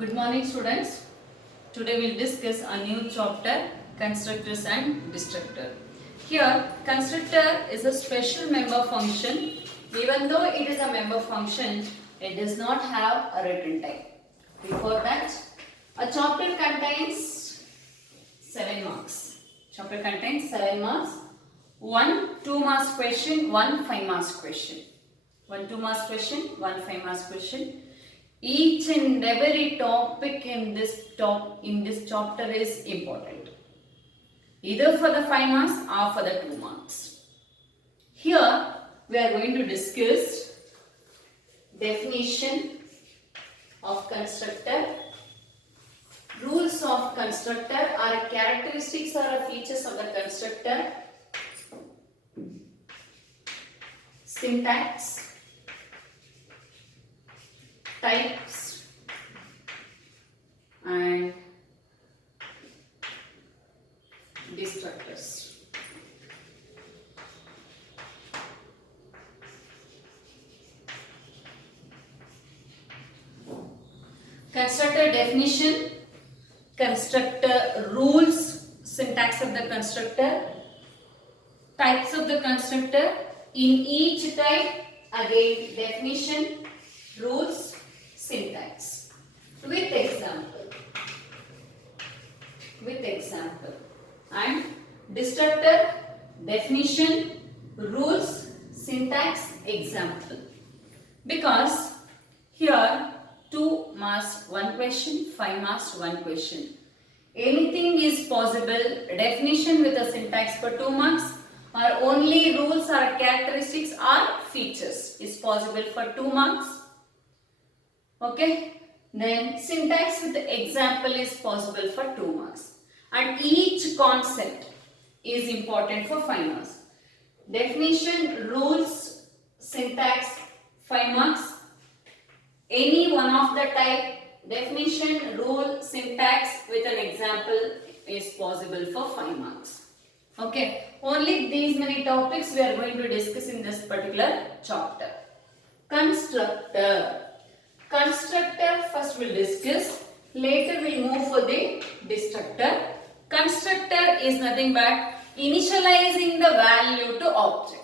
Good morning students. Today we will discuss a new chapter, constructors and destructor. Here constructor is a special member function. Even though it is a member function, it does not have a written type. Before that, a chapter contains 7 marks. Chapter contains 7 marks. 1 2 marks question, 1 5 marks question. 1 2 marks question, 1 5 marks question. Each and every topic in this chapter is important, either for the 5 marks or for the 2 marks. Here we are going to discuss definition of constructor, rules of constructor or characteristics or features of the constructor, syntax, types and destructors. Constructor definition, constructor rules, syntax of the constructor, types of the constructor. In each type, again definition, rules, syntax. With example. And destructor, definition, rules, syntax, example. Because here 2 marks 1 question, 5 marks 1 question. Anything is possible. Definition with a syntax for 2 marks, or only rules or characteristics or features is possible for 2 marks. Okay, then syntax with example is possible for 2 marks, and each concept is important for 5 marks. Definition, rules, syntax 5 marks. Any one of the type, definition, rule, syntax with an example is possible for 5 marks. Okay, only these many topics we are going to discuss in this particular chapter. Constructor. Constructor first we'll discuss, later we'll move for the destructor. Constructor is nothing but initializing the value to object.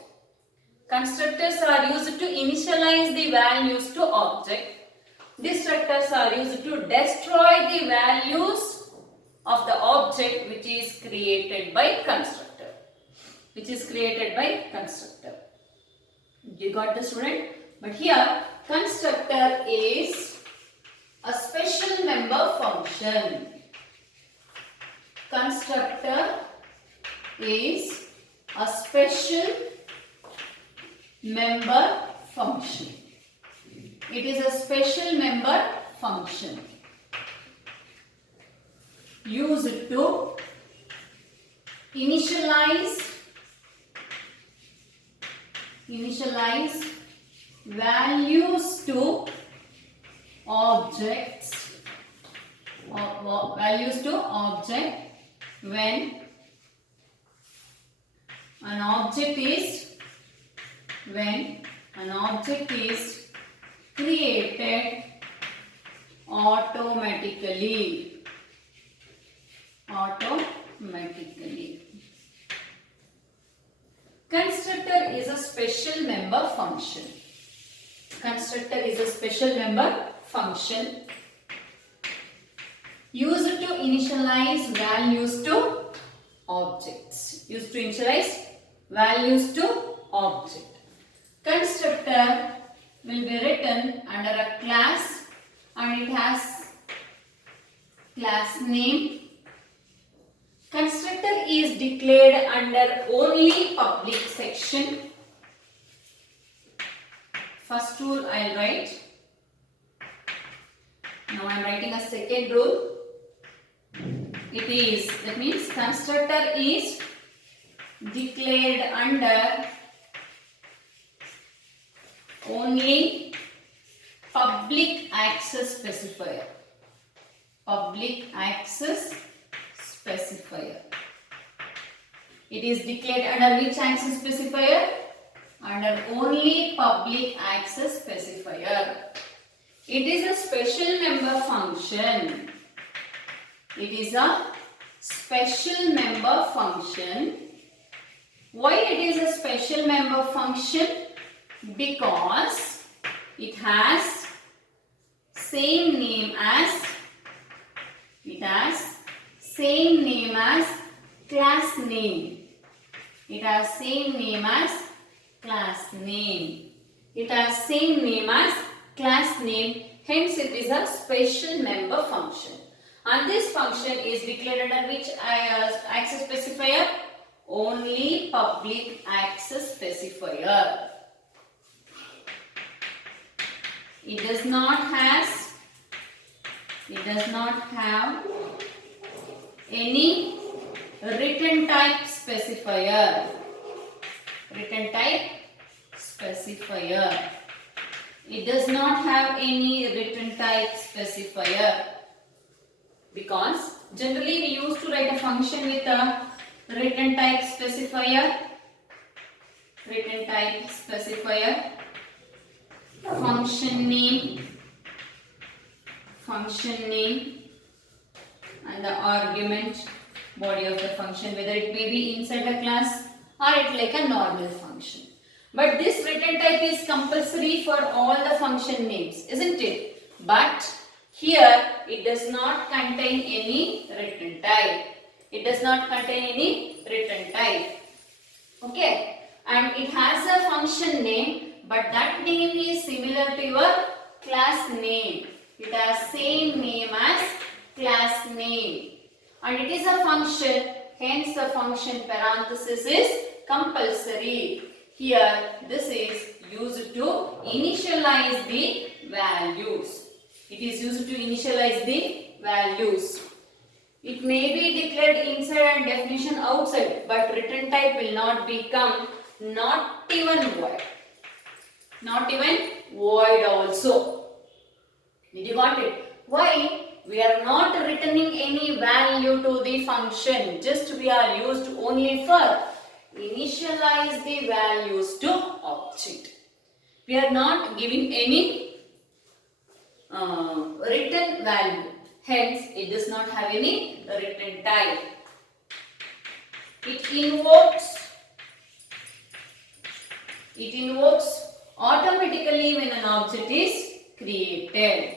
Constructors are used to initialize the values to object. Destructors are used to destroy the values of the object which is created by constructor. You got the student? But here constructor is a special member function. Constructor is a special member function. It is a special member function used to initialize values to objects, when an object is created automatically. Constructor is a special member function. Used to initialize values to objects. Constructor will be written under a class, and it has class name. Constructor is declared under only public section. First rule I will write. Now I am writing a second rule. That means constructor is declared under only public access specifier. It is declared under which access specifier? Under only public access specifier. It is a special member function. It is a special member function. Why it is a special member function? Because it has same name as class name. It has same name as class name. It has same name as class name. Hence, it is a special member function. And this function is declared under which access specifier? Only public access specifier. It does not have any written type specifier. It does not have any written type specifier, because generally we used to write a function with a written type specifier. Function name and the argument body of the function, whether it may be inside a class or it like a normal function. But this written type is compulsory for all the function names, isn't it? But here it does not contain any written type. Okay, and it has a function name, but that name is similar to your class name. It has same name as class name, and it is a function, hence the function parenthesis is compulsory. Here this is used to initialize the values. It may be declared inside and definition outside, but written type will not become, not even void also. Did you got it? Why? We are not returning any value to the function. Just we are used only for initialize the values to object. We are not giving any written value. Hence, it does not have any written type. It invokes automatically when an object is created.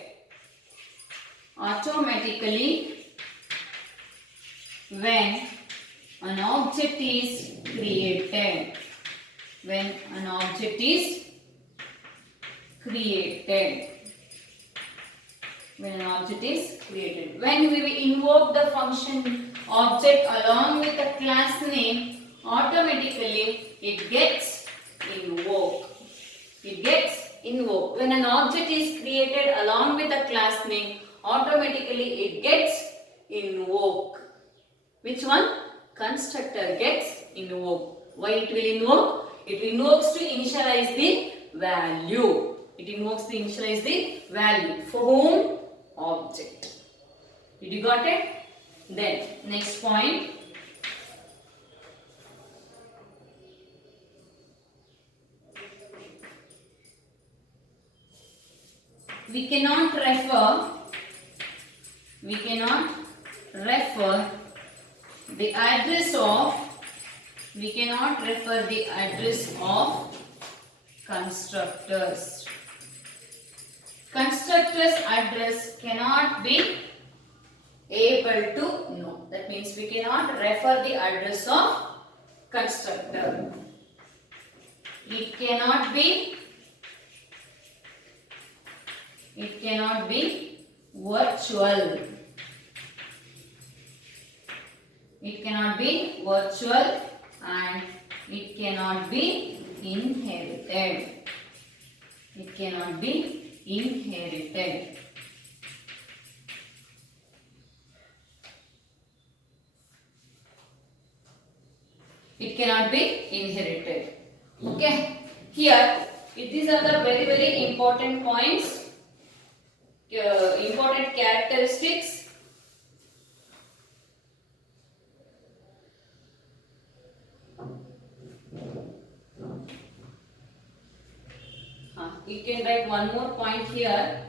Automatically when an object is created. When we invoke the function object along with the class name, automatically it gets invoked. When an object is created along with the class name, automatically it gets invoked. Which one? Constructor gets invoked. Why it will invoke? It invokes to initialize the value. For whom? Object. Did you got it? Then next point. We cannot refer the address of constructors. Constructor's address cannot be able to know. That means we cannot refer the address of constructor. It cannot be virtual. It cannot be virtual and it cannot be inherited. It cannot be inherited. Okay. Here, these are the very, very important points, important characteristics. You can write one more point here.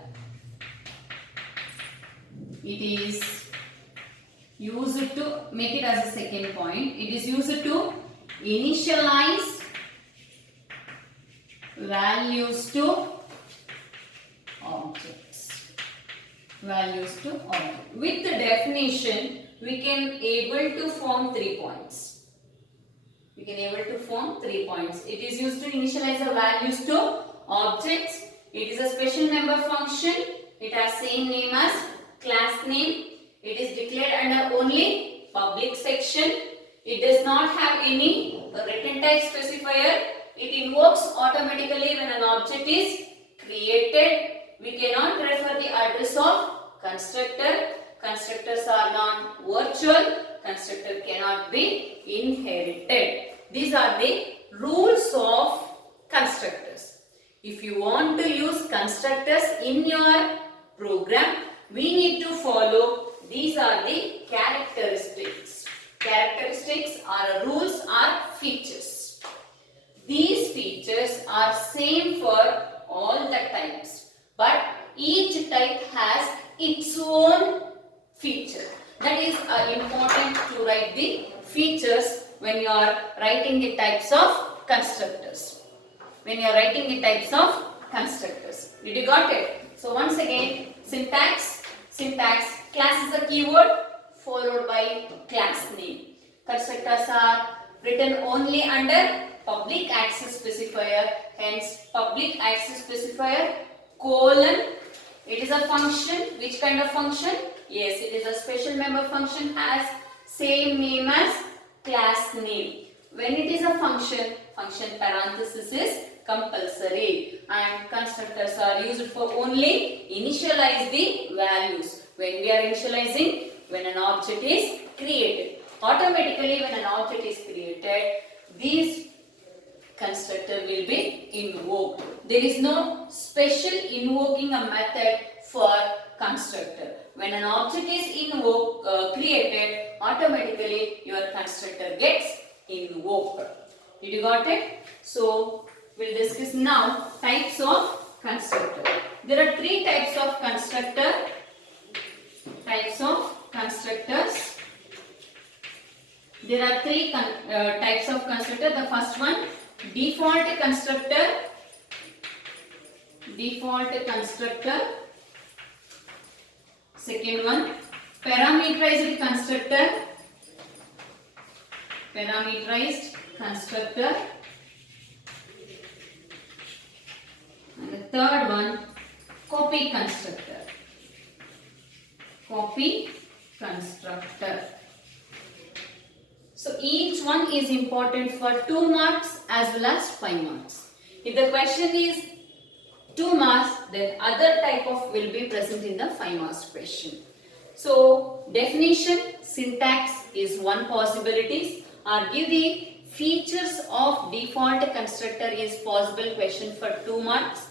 It is used to make it as a second point. It is used to initialize values to objects. Values to object. With the definition, we can able to form 3 points. We can able to form 3 points. It is used to initialize the values to objects. It is a special member function. It has same name as class name. It is declared under only public section. It does not have any written type specifier. It invokes automatically when an object is created. We cannot refer the address of constructor. Constructors are not virtual. Constructor cannot be inherited. These are the rules of constructors. If you want to use constructors in your program, we need to follow. These are the characteristics. Characteristics are rules or features. These features are same for all the types, but each type has its own feature. That is important to write the features when you are writing the types of constructors. When you are writing the types of constructors. Did you got it? So once again, syntax. Class is a keyword followed by class name. Constructors are written only under public access specifier. Hence, public access specifier colon. It is a function. Which kind of function? Yes, it is a special member function, has same name as class name. When it is a function parenthesis is compulsory, and constructors are used for only initialize the values. When we are initializing, when an object is created. Automatically when an object is created, these constructor will be invoked. There is no special invoking a method for constructor. When an object is created, automatically your constructor gets invoked. Did you got it? So we'll discuss now types of constructor. There are 3 types of constructor. Types of constructors. There are 3 types of constructor. The first one, default constructor. Default constructor. Second one, parameterized constructor. Parameterized constructor. And the third one, copy constructor. Copy constructor. So each one is important for 2 marks as well as 5 marks. If the question is 2 marks, then other type of will be present in the 5 marks question. So definition, syntax is one possibility, or give the features of default constructor is possible question for 2 marks,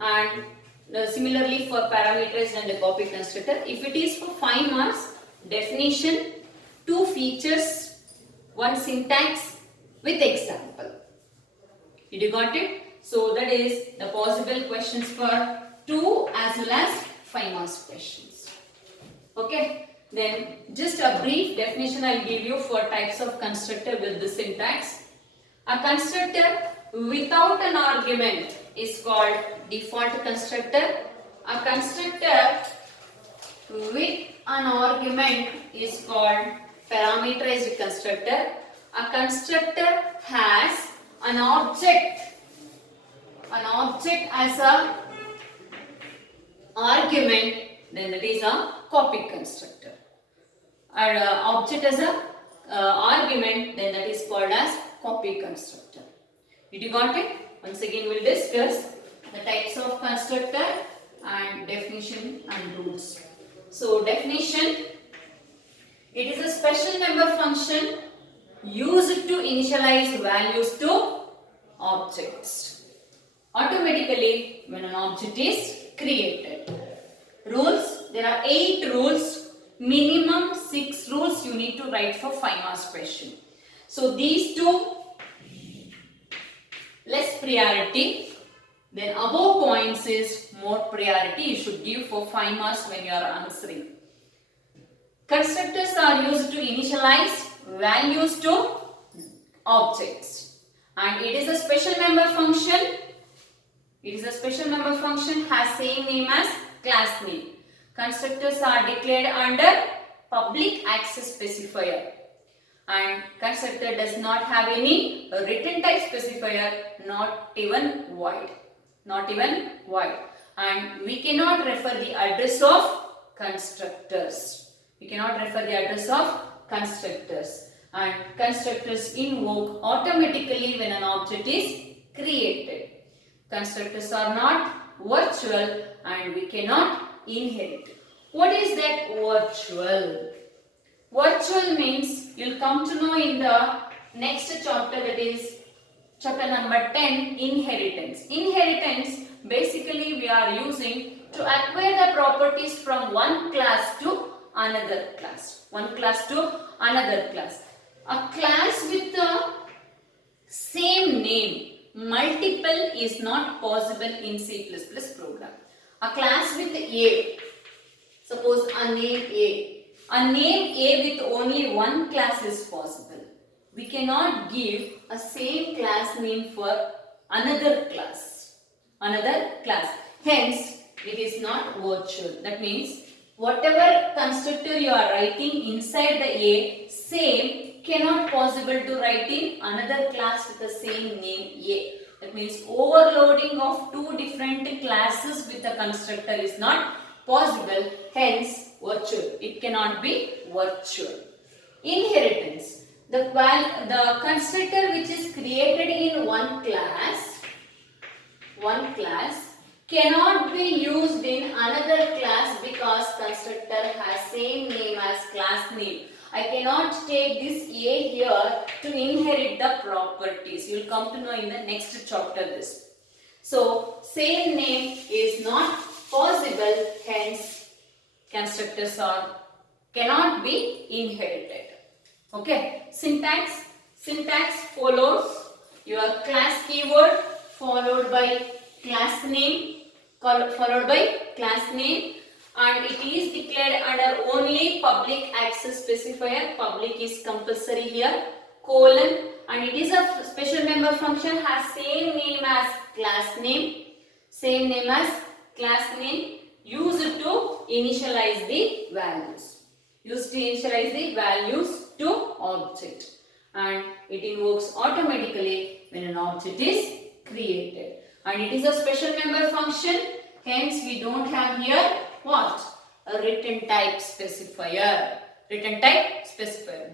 and similarly for parameterized and the copy constructor. If it is for 5 marks, definition, 2 features, 1 syntax with example. Did you got it? So that is the possible questions for 2 as well as 5 marks questions. Okay. Then just a brief definition I will give you for types of constructor with the syntax. A constructor without an argument is called default constructor. A constructor with an argument is called parameterized constructor. A constructor has an object as a argument, then that is a copy constructor. Or object as a argument, then that is called as copy constructor. Did you got it? Once again we will discuss the types of constructor and definition and rules. So definition, it is a special member function used to initialize values to objects automatically when an object is created. Rules, there are 8 rules, minimum 6 rules you need to write for 5 marks question. So these 2 less priority, then above points is more priority you should give for 5 marks when you are answering. Constructors are used to initialize values to objects, and it is a special member function. It is a special member function, has same name as class name. Constructors are declared under public access specifier, and constructor does not have any written type specifier, not even void. Not even void. And we cannot refer the address of constructors. We cannot refer the address of constructors. And constructors invoke automatically when an object is created. Constructors are not virtual and we cannot inherit. What is that virtual? Virtual means you'll come to know in the next chapter, that is chapter number 10, inheritance. Inheritance basically we are using to acquire the properties from one class to another class. One class to another class. A class with the same name, multiple, is not possible in C++ program. A class with A, suppose a name A. A name A with only one class is possible. We cannot give a same class name for another class. Another class. Hence, it is not virtual. That means, whatever constructor you are writing inside the A, same cannot possible to write in another class with the same name A. That means, overloading of two different classes with a constructor is not possible. Hence, virtual. It cannot be virtual. Inheritance. The constructor which is created in one class cannot be used in another class because constructor has same name as class name. I cannot take this A here to inherit the properties. You will come to know in the next chapter this. So, same name is not possible, hence constructors cannot be inherited. Okay, syntax follows your class keyword followed by class name, and it is declared under only public access specifier. Public is compulsory here, colon, and it is a special member function, has same name as class name, used to initialize the values. To object, and it invokes automatically when an object is created, and it is a special member function. Hence, we don't have here what? A written type specifier.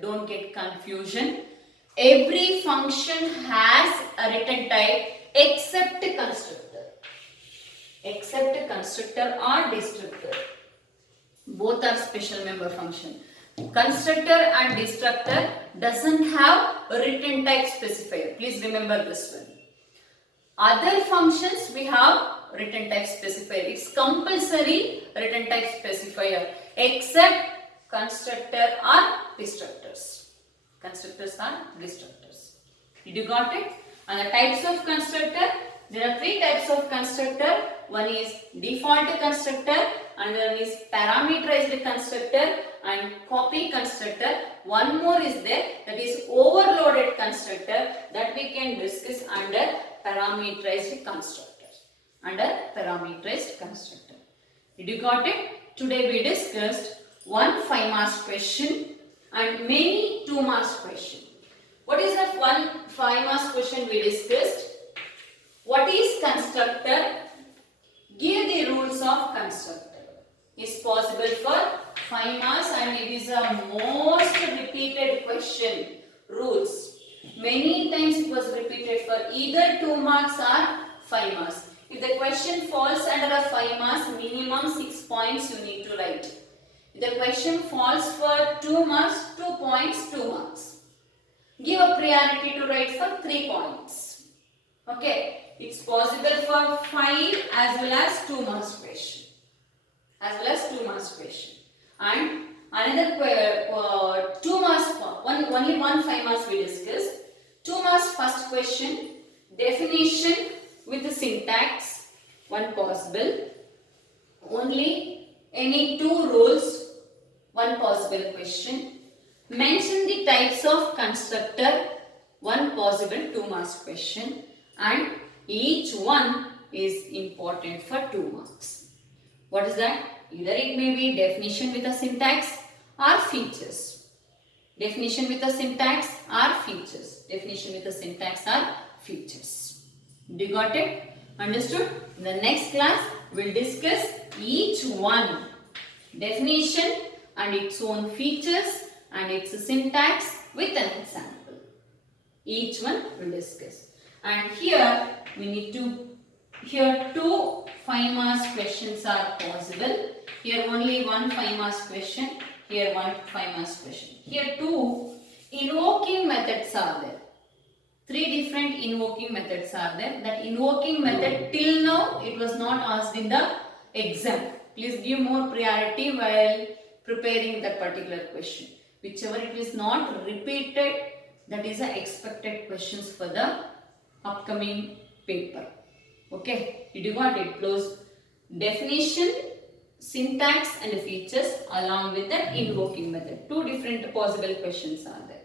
Don't get confusion. Every function has a written type except constructor or destructor. Both are special member function. Constructor and destructor doesn't have a written type specifier. Please remember this one. Other functions we have written type specifier. It's compulsory written type specifier except constructor or destructors. Did you got it? And the types of constructor, there are three types of constructor. One is default constructor, another one is parameterized constructor and copy constructor. One more is there, that is overloaded constructor, that we can discuss under parameterized constructor. Did you got it? Today we discussed one 5 marks question and many 2 marks question. What is the one 5 marks question we discussed? What is constructor? Give the rules of constructor. Is possible for 5 marks and it is a most repeated question. Rules. Many times it was repeated for either 2 marks or 5 marks. If the question falls under a 5 marks, minimum 6 points you need to write. If the question falls for 2 marks, 2 points, 2 marks. Give a priority to write for 3 points. Okay. It's possible for 5 as well as 2 marks question. And another 2 marks, only one 5 marks we discussed. 2 marks first question, definition with the syntax, one possible. Only any 2 rules, one one possible question. Mention the types of constructor, one possible 2 marks question, and each one is important for 2 marks. What is that? Either it may be definition with a syntax or features. Definition with a syntax or features. Definition with a syntax or features. Do you got it? Understood? In the next class, we'll discuss each one. Definition and its own features and its syntax with an example. Each one we'll discuss. And here we need to, here 2 5 marks questions are possible. Here only 1 5 marks question. Here 1 5 marks question. Here 2 invoking methods are there. 3 different invoking methods are there. That invoking method till now it was not asked in the exam. Please give more priority while preparing that particular question. Whichever it is not repeated, that is the expected questions for the upcoming paper. Okay, did you got it? Close definition, syntax and features along with the invoking method. 2 different possible questions are there.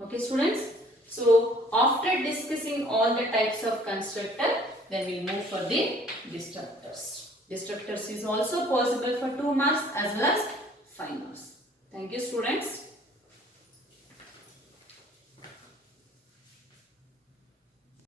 Okay students, so after discussing all the types of constructor, then we will move for the destructors. Destructors is also possible for 2 marks as well as 5 marks. Thank you students.